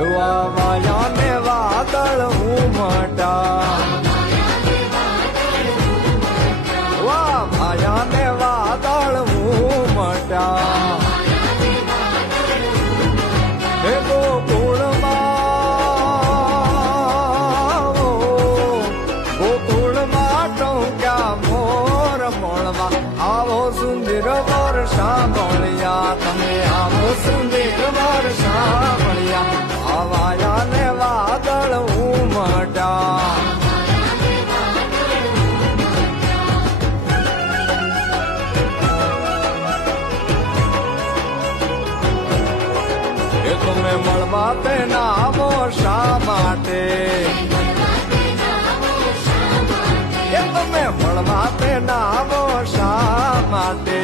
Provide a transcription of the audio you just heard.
એવા માયાને વાદળ ઉમટા, વા માયાને વાદળ ઉમટા. હે ગોકુળમાં ટોક્યા મોર મોળમાં, આવો સુંદર વર્ષા મળ્યા તમે, આવો સુંદર વર્ષા મળ્યા. આવાયા ને વાદળ ઉમટા, એ તમે મળવા તે નામો શા માટે, એ તમે મળવા તે નામો શા માટે.